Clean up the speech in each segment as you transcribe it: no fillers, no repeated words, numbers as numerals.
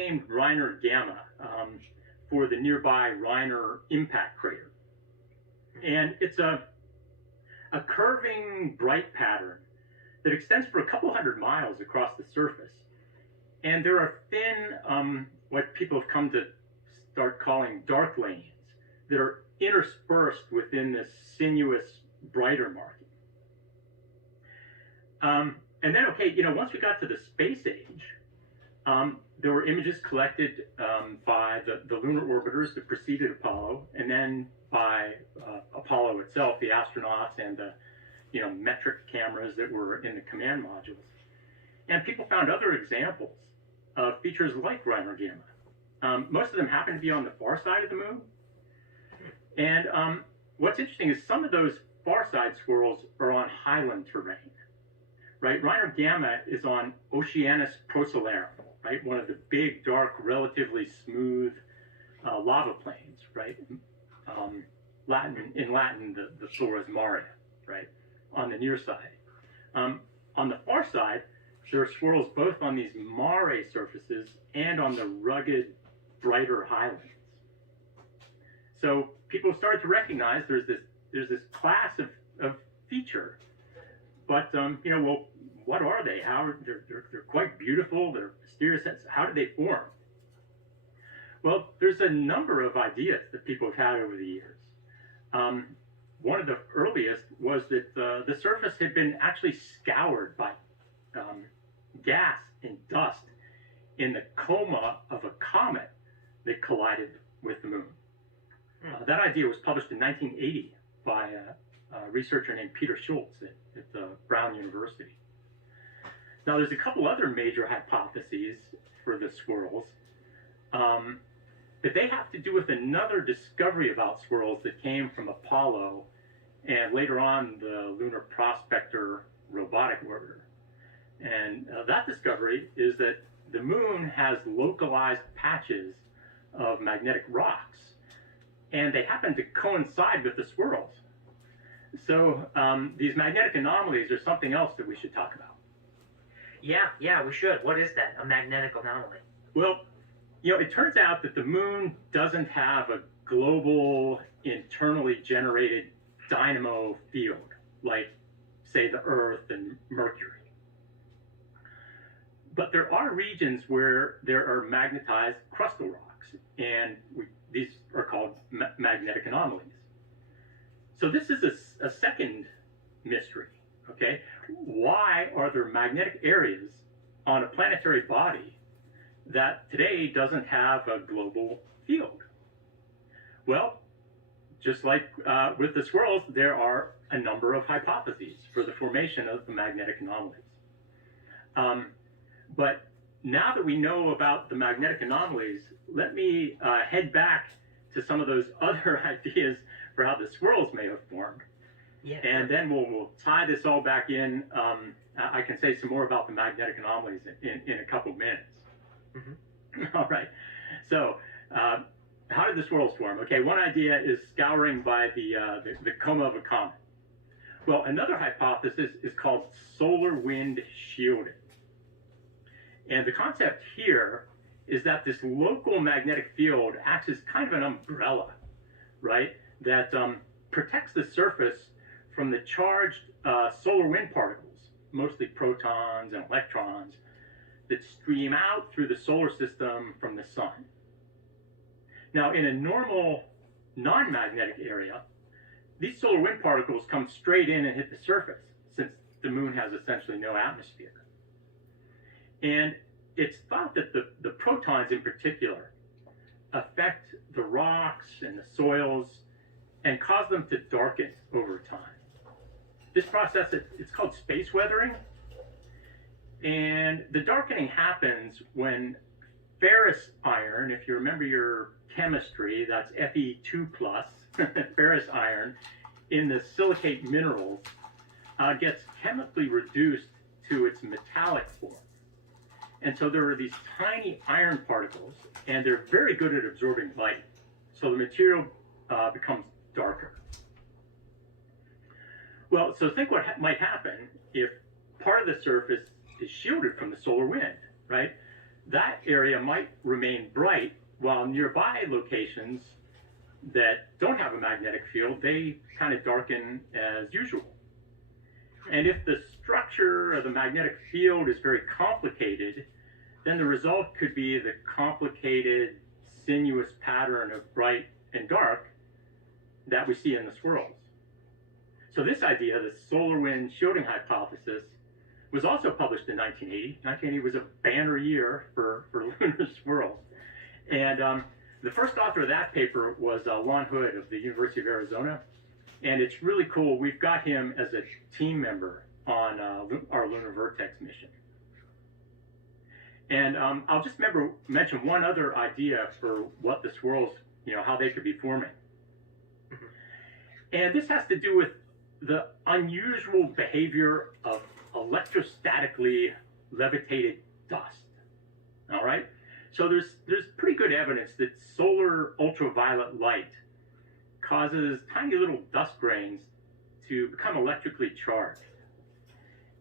named Reiner Gamma for the nearby Reiner impact crater. And it's a curving bright pattern that extends for a couple hundred miles across the surface. And there are thin, what people have come to start calling dark lanes that are interspersed within this sinuous, brighter marking. And then, okay, once we got to the space age, there were images collected by the lunar orbiters that preceded Apollo, and then by Apollo itself, the astronauts, and the metric cameras that were in the command modules. And people found other examples of features like Reiner Gamma. Most of them happen to be on the far side of the moon. And what's interesting is some of those far side swirls are on highland terrain. Right, Reiner Gamma is on Oceanus Procellarum, right, one of the big, dark, relatively smooth lava plains, right? In Latin, the Flores Maria, right, on the near side. On the far side, there are swirls both on these mare surfaces and on the rugged, brighter highlands. So people started to recognize there's this class of feature. But well, what are they? They're quite beautiful. They're mysterious. How did they form? Well, there's a number of ideas that people have had over the years. One of the earliest was that the surface had been actually scoured by gas and dust in the coma of a comet that collided with the moon. That idea was published in 1980 by a researcher named Peter Schultz at Brown University. Now, there's a couple other major hypotheses for the swirls, but they have to do with another discovery about swirls that came from Apollo and later on the Lunar Prospector robotic orbiter. And that discovery is that the moon has localized patches of magnetic rocks, and they happen to coincide with the swirls. So these magnetic anomalies are something else that we should talk about. Yeah, we should. What is that, a magnetic anomaly? Well, it turns out that the moon doesn't have a global, internally generated dynamo field like, say, the Earth and Mercury. But there are regions where there are magnetized crustal rocks, and these are called magnetic anomalies. So this is a second mystery, okay? Why are there magnetic areas on a planetary body that today doesn't have a global field? Well, just like with the swirls, there are a number of hypotheses for the formation of the magnetic anomalies. But now that we know about the magnetic anomalies, let me head back to some of those other ideas for how the swirls may have formed. Yeah, and then we'll tie this all back in. I can say some more about the magnetic anomalies in a couple minutes. Mm-hmm. All right. So how did the swirls form? Okay, one idea is scouring by the coma of a comet. Well, another hypothesis is called solar wind shielding. And the concept here is that this local magnetic field acts as kind of an umbrella, right, that protects the surface from the charged solar wind particles, mostly protons and electrons, that stream out through the solar system from the sun. Now, in a normal non-magnetic area, these solar wind particles come straight in and hit the surface, since the moon has essentially no atmosphere. And it's thought that the protons in particular affect the rocks and the soils and cause them to darken over time. This process, it's called space weathering. And the darkening happens when ferrous iron, if you remember your chemistry, that's Fe2+, ferrous iron, in the silicate minerals, gets chemically reduced to its metallic form. And so there are these tiny iron particles, and they're very good at absorbing light. So the material becomes darker. Well, so think what might happen if part of the surface is shielded from the solar wind, right? that area might remain bright while nearby locations that don't have a magnetic field, they kind of darken as usual. And if the structure of the magnetic field is very complicated, then the result could be the complicated, sinuous pattern of bright and dark that we see in the swirls. So this idea, the solar wind shielding hypothesis, was also published in 1980. 1980 was a banner year for lunar swirls. And the first author of that paper was Lon Hood of the University of Arizona. And it's really cool. We've got him as a team member on our Lunar Vertex mission. And I'll just mention one other idea for what the swirls, how they could be forming. And this has to do with the unusual behavior of electrostatically levitated dust. All right? So there's pretty good evidence that solar ultraviolet light causes tiny little dust grains to become electrically charged.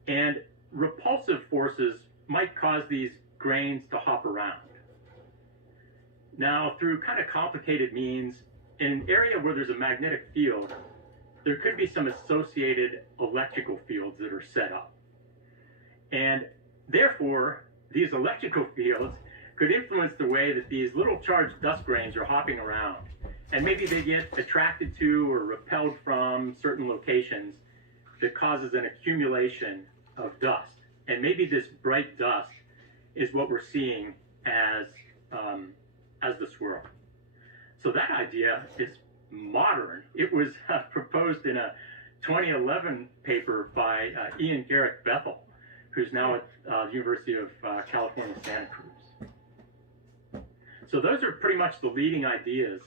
And repulsive forces might cause these grains to hop around. Now, through kind of complicated means, in an area where there's a magnetic field, there could be some associated electrical fields that are set up. And therefore, these electrical fields could influence the way that these little charged dust grains are hopping around. And maybe they get attracted to or repelled from certain locations that causes an accumulation of dust. And maybe this bright dust is what we're seeing as the swirl. So that idea is modern. It was proposed in a 2011 paper by Ian Garrick Bethel, who's now at the University of California, Santa Cruz. So those are pretty much the leading ideas